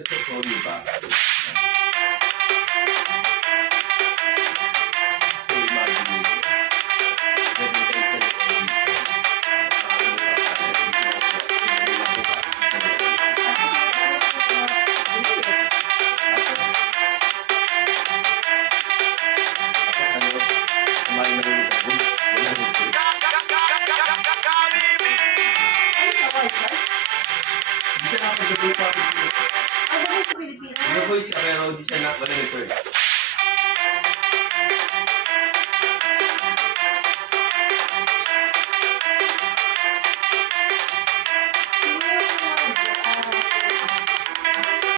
ito sa sorry ba? So, imagine mo. Pwede kayo sa loob dito. Nag-voice siya pero hindi siya wala nag-search.